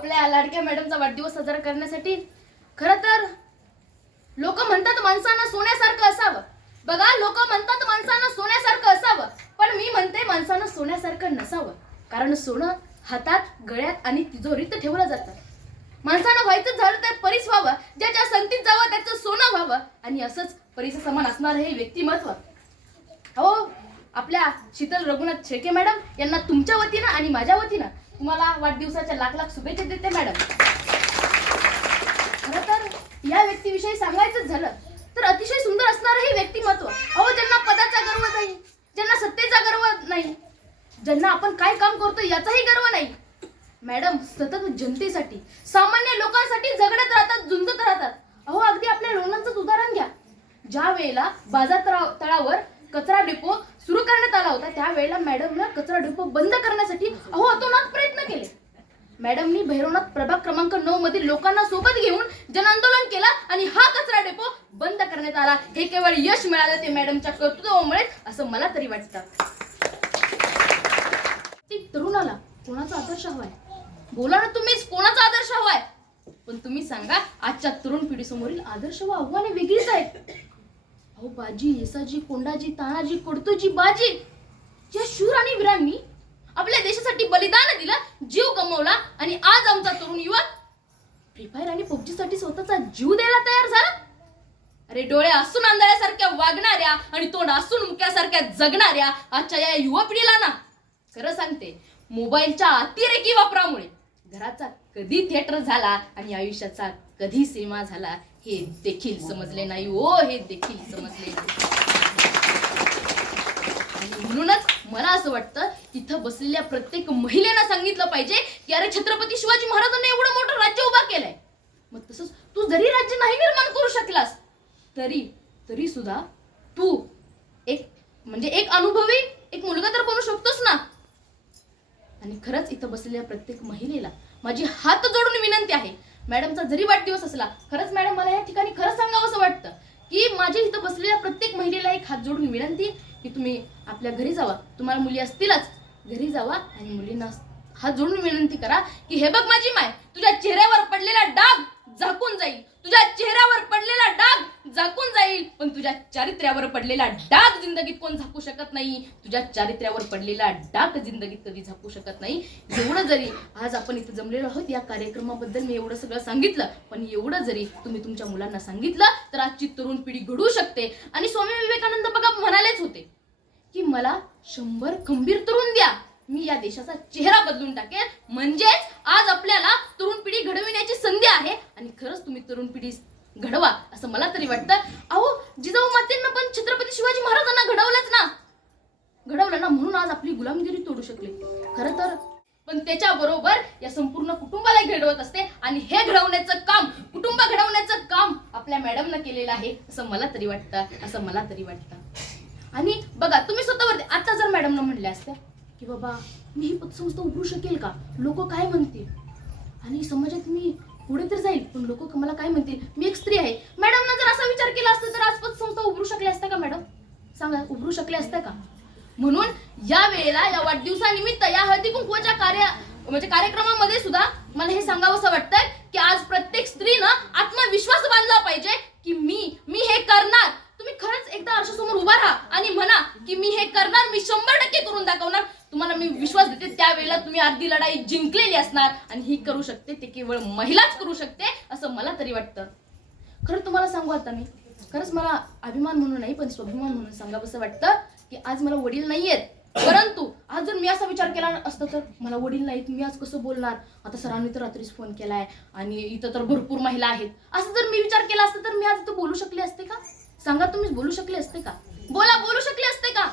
आपल्या लाडक्या मॅडमचा वाढदिवस साजरा करण्यासाठी खरं तर लोक म्हणतात माणसानं सोन्यासारखं असावं. बघा, लोक म्हणतात माणसानं सोन्यासारखं असावं, पण मी म्हणते माणसानं सोन्यासारखं नसावं. कारण सोनं हातात, गळ्यात आणि तिजोरीत ठेवलं जातं. माणसानं व्हायचं झालं तर परीस व्हावं, ज्याच्या संगतीत जावं त्याचं सोनं व्हावं, आणि असंच परीस समान असणारं हे व्यक्तिमत्व. हो, आपल्या शीतल रघुनाथ शेळके मॅडम यांना तुमच्या वतीनं आणि माझ्या वतीनं तुम्हाला वाढदिवसाच्या लाख लाख शुभेच्छा देते मॅडम. खरं तर या व्यक्तीविषयी सांगायचं झालं तर अतिशय सुंदर असणारं हे व्यक्तिमत्व. अहो, ज्यांना पदाचा गर्व नाही, ज्यांना सत्तेचा गर्व नाही, ज्यांना आपण काय काम करतो याचाही गर्व नाही. मॅडम सतत जनतेसाठी, सामान्य लोकांसाठी जगण्यात राहतात, झुंजत राहतात. अहो, अगदी आपल्या लोणांचंच उदाहरण घ्या. ज्या वेळेला बाजार तळावर कचरा डेपो सुरू करण्यात आला होता त्यावेळेला मॅडमनं कचरा डेपो बंद करण्यासाठी अतोनात प्रयत्न केले. मॅडमनी भैरवनाथ प्रभाग क्रमांक 9 मधील लोकांना सोबत घेऊन जनांदोलन केला आणि हा कचरा डेपो बंद करण्यात आला. हे केवळ यश मिळालं ते मॅडमच्या कर्तृत्वामुळे असं मला तरी वाटतं. तरुणाला कोणाचा आदर्श हवाय? बोला ना, तुम्हीच कोणाचा आदर्श हवाय? पण तुम्ही सांगा, आजच्या तरुण पिढी समोरील आदर्श व आव्हाने वेगळीच आहेत. अहो, बाजी, येसाजी, कोंडाजी, तानाजी, कोडतोजी, बाजी या शूर आणि वीरांनी आपल्या देशासाठी बलिदान दिलं, जीव गमावला, आणि आज आमचा तरुण युवक फ्री फायर आणि पबजी साठी स्वतःचा जीव द्यायला तयार झाला. अरे, डोळे असून आंधळ्यासारख्या वागणाऱ्या आणि तोंड असून मुक्यासारख्या जगणाऱ्या आजच्या या युवा पिढीला ना, खरं सांगते, मोबाईलच्या अतिरेकी वापरामुळे घराचा कधी थिएटर झाला आणि आयुष्याचा कधी सिनेमा झाला हे देखील समजले नाही. हो, हे देखील समजले नाही. आणि म्हणूनच मला असं वाटतं, इथं बसलेल्या प्रत्येक महिलेनं सांगितलं पाहिजे की अरे, छत्रपती शिवाजी महाराजांनी एवढं मोठं राज्य उभा केलंय, मग तसंच तू जरी राज्य नाही निर्माण करू शकलास तरी सुद्धा तू एक अनुभवी एक मुलगा तर बनू शकतोस ना. आणि खरंच इथं बसलेल्या प्रत्येक महिलेला माझी हात जोडून विनंती आहे, मॅडमचा जरी वाढदिवस असला, खरंच मॅडम मला या ठिकाणी खरंच सांगावं असं वाटतं की माझ्या इथं बसलेल्या प्रत्येक महिलेला एक हात जोडून विनंती की तुम्ही आपल्या घरी जावा. तुम्हाला मुली असतीलच, घरी जावा आणि मुलींना हात जोडून विनंती करा की हे बघ माझी माय, तुझ्या चेहऱ्यावर पडलेला डाग झाकून जाईल, तुझ्या चेहऱ्यावर पडलेला डाग झाकून जाईल, पण तुझ्या चारित्र्यावर पडलेला डाग जिंदगीत कोण झाकू शकत नाही. तुझ्या चारित्र्यावर पडलेला डाग जिंदगीत कधी झाकू शकत नाही. एवढं जरी आज आपण इथं जमलेलो आहोत, या कार्यक्रमाबद्दल मी एवढं सगळं सांगितलं, पण एवढं जरी तुम्ही तुमच्या मुलांना सांगितलं तर आजची तरुण पिढी घडू शकते. आणि स्वामी विवेकानंद बघा म्हणालेच होते की मला 100 खंबीर तरुण द्या, मी या देशाचा चेहरा बदलून टाकेल. म्हणजेच आज आपल्याला तरुण पिढी घडविण्याची संधी आहे आणि खरंच तुम्ही तरुण पिढी घडवा असं मला तरी वाटतं. अहो, जिजाऊ मातेंना पण छत्रपती शिवाजी महाराजांना घडवलं ना, म्हणून आज आपली गुलामगिरी तोडू शकले. खरं तर पण त्याच्याबरोबर या संपूर्ण कुटुंबाला घडवत असते आणि हे कुटुंब घडवण्याचं काम आपल्या मॅडमनं केलेलं आहे असं मला तरी वाटतं. आणि बघा, तुम्ही स्वतःवरती आता जर मॅडमनं म्हणल्या असत्या की बाबा मी ही पतसंस्था उभरू शकेल का, लोक काय म्हणतील, आणि समाजात मी पुढे तर जाईल पण लोक मला काय म्हणतील, मी एक स्त्री आहे. मॅडमनं जर असा विचार केला असता तर आज पतसंस्था उभरू शकल्या असत्या का मॅडम? सांगा, उभरू शकल्या असत्या का? म्हणून या वेळेला, या वाढदिवसानिमित्त, या हळदी कुंकवाच्या कार्यक्रमामध्ये सुद्धा मला हे सांगावंसं वाटतंय की आज प्रत्येक स्त्रीनं आत्मविश्वास बांधला पाहिजे की मी हे करणार. तुम्ही खरंच एकदा आरशासमोर उभा राहा आणि म्हणा की मी हे करणार, मी 100% करून दाखवणार. तुम्हाला मी विश्वास देते त्यावेळेला तुम्ही अर्धी लढाई जिंकलेली असणार. आणि ही करू शकते ते केवळ महिलाच करू शकते असं मला तरी वाटतं. खरं तुम्हाला सांगू, आता मी खरंच मला अभिमान म्हणून नाही पण स्वाभिमान म्हणून सांगावंसं वाटतं की आज मला वडील नाहीयेत, परंतु आज जर मी असा विचार केला असता तर मला वडील नाहीत, मी आज कसं बोलणार. आता सरांनी तर रात्रीच फोन केलाय आणि इथं तर भरपूर महिला आहेत, असं जर मी विचार केला असता तर मी आज इथं बोलू शकले असते का? सांगा, तुम्हीच बोलू शकले असते का? बोलू शकले असते का?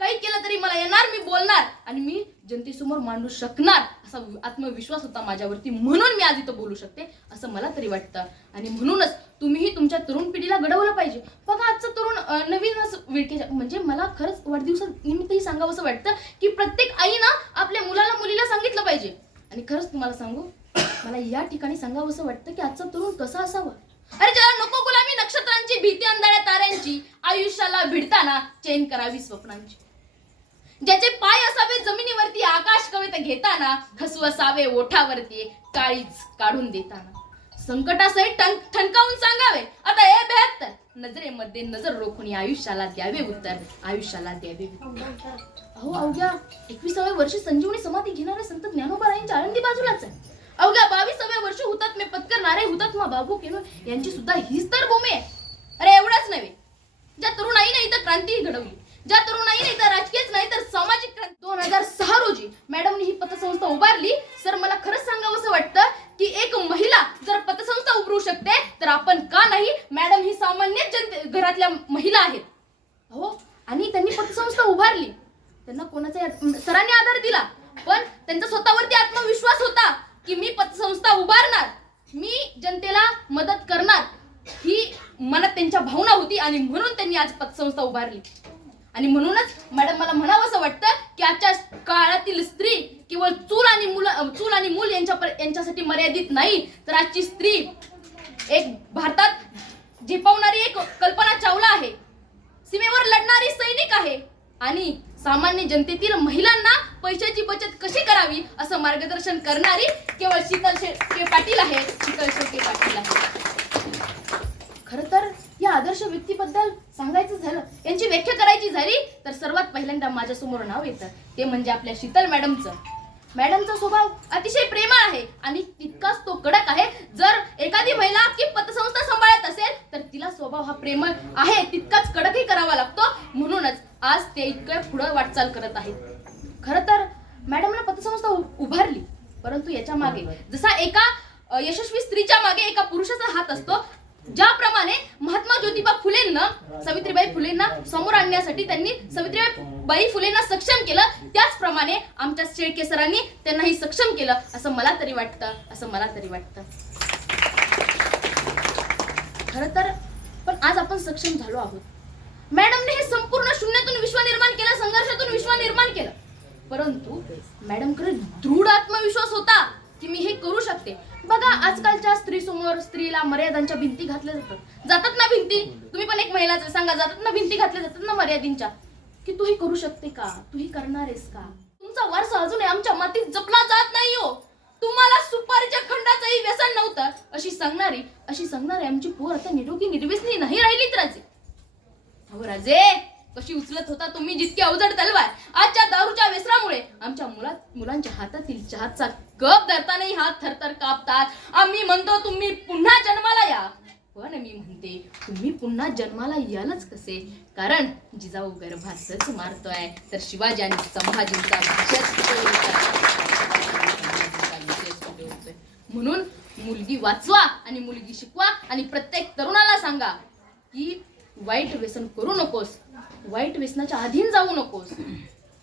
काही केलं तरी मला येणार, मी बोलणार आणि मी जनतेसमोर मांडू शकणार असा आत्मविश्वास होता माझ्यावरती, म्हणून मी आज इथं बोलू शकते असं मला तरी वाटतं. आणि म्हणूनच तुम्हीही तुमच्या तरुण पिढीला घडवलं पाहिजे. बघा, आजचा तरुण नवीनच म्हणजे मला खरंच वाढदिवसानिमित्तही सांगावंसं वाटतं की प्रत्येक आईनं आपल्या मुलीला सांगितलं पाहिजे. आणि खरंच तुम्हाला सांगू, मला या ठिकाणी सांगावंसं वाटतं की आजचा तरुण कसा असावा. अरे, ज्याला नको गुलामी नक्षत्रांची, भीती अंधाऱ्या ताऱ्यांची, आयुष्याला भिडताना चैन करावी स्वप्नांची. ज्याचे पाय असावे जमिनीवरती आकाश कवेत घेताना, हसू असावे ओठावरती काळीच काढून देताना, संकटासहित ठणकावून सांगावे आता हे 72, नजरेमध्ये नजर रोखून आयुष्याला द्यावे उत्तर, आयुष्याला द्यावे उत्तर. अहो अवघ्या 21व्या वर्षी संजीवनी समाधी घेणारे संत ज्ञानोबारायांच्या आळंदी बाजूलाच आहे. अवघ्या 22व्या वर्षी हुतात्मे पत्करणारे हुतात्मा बाबू केनोर यांची सुद्धा हीच तर भूमी आहे. अरे एवढंच नव्हे, ज्या तरुणाईने इथं क्रांती घडवली, ज्या तरुणाईने इथं राजकीयच नाही तर सामाजिक क्रांती 2006 रोजी मॅडमनी ही पतसंस्था उभारली. सर मला खरंच सांगावंसं वाटतं की एक महिला जर पतसंस्था उभारू शकते तर आपण का नाही. मॅडम ही सामान्य घरातल्या महिला आहेत. हो, आणि त्यांनी पतसंस्था उभारली. त्यांना कोणाचा सरांनी आधार दिला, पण त्यांचा स्वतःवरती आत्मविश्वास होता की मी पतसंस्था उभारणार, मी जनतेला मदत करणार, ही मनात त्यांच्या भावना होती आणि म्हणून त्यांनी आज पतसंस्था उभारली. आणि म्हणूनच मॅडम मला म्हणावंसं वाटतं की आजच्या काळातील स्त्री केवळ चूल आणि मूल यांच्यासाठी मर्यादित नाही, तर आजची स्त्री एक भारतात झेपावणारी एक कल्पना चावला आहे, सीमेवर लढणारी सैनिक आहे आणि सामान्य जनतेतील महिलांना पैशाची बचत कशी करावी असं मार्गदर्शन करणारी केवळ शीतल शेळके पाटील आहे. खरं तर या आदर्श व्यक्तीबद्दल सांगायचं झालं, यांची व्याख्या करायची झाली तर सर्वात पहिल्यांदा माझ्या समोर नाव येतं ते म्हणजे आपल्या शीतल मॅडमचं. मॅडमचा स्वभाव अतिशय प्रेमळ आहे आणि तितकाच तो कडक आहे. जर एखादी महिला की पतसंस्था सांभाळत असेल तर तिला स्वभाव हा प्रेमळ आहे तितकाच कडकही करावा लागतो. म्हणूनच आज ते इतकं पुढे वाटचाल करत आहेत. खरं तर मॅडमने पतसंस्था उभारली, परंतु याच्या मागे जसा एका यशस्वी स्त्रीच्या मागे एका पुरुषाचा हात असतो, ज्याप्रमाणे महात्मा ज्योतिबा फुलेंना सावित्रीबाई फुलेंना समोर आणण्यासाठी त्यांनी सावित्रीबाई फुलेंना सक्षम केलं, त्याचप्रमाणे आमच्या शेळके सरांनी त्यांनाही सक्षम केलं असं मला तरी वाटतं. खरं तर पण आज आपण सक्षम झालो आहोत. मॅडमने हे संपूर्ण शून्यातून विश्व निर्माण केलं, संघर्षातून विश्व निर्माण केलं, परंतु मॅडमकडे दृढ आत्मविश्वास होता की मी हे करू शकते. बघा आजकालच्या स्त्रीसमोर स्त्रीला मर्यादांच्या भिंती घातल्या जातात ना भिंती, तुम्ही पण एक महिलाच सांगा, जातात ना भिंती घातल्या जातात ना मर्यादांच्या, की तू ही करू शकते का, तू ही करणार आहेस का. तुमचा वारसा अजूनही आमच्या मातीत जपला जात नाही हो. तुम्हाला सुपारीच्या खंडाचंही व्यसन नव्हतं अशी सांगणारी आमची पोर आता निरोगी निर्व्यसनी नाही राहिलीत राजे. हो राजे, कशी उचलत होता तुम्ही जितकी अवजड तलवार. आजच्या दारूच्या व्यसनामुळे आमच्या मुलांच्या हातातील चहाचा कप धरतानाही हात थरथर कापतात. आम्ही म्हणतो तुम्ही पुन्हा जन्माला या, पण मी म्हणते तुम्ही पुन्हा जन्माला यालच कसे, कारण जिजाऊ गर्भातच मारतोय तर शिवाजी आणि संभाजींचा म्हणून मुलगी वाचवा आणि मुलगी शिकवा आणि प्रत्येक तरुणाला सांगा की वाईट व्यसन करू नकोस, वाईट व्यसनाच्या अधीन जाऊ नकोस.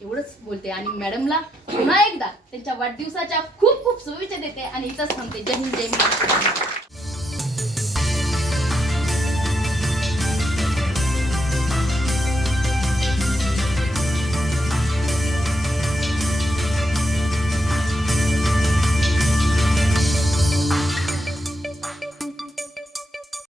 एवढंच बोलते आणि मॅडमला पुन्हा एकदा त्यांच्या वाढदिवसाच्या खूप खूप शुभेच्छा देते आणि इथंच थांबते. जय हिंद, जय महाराष्ट्र.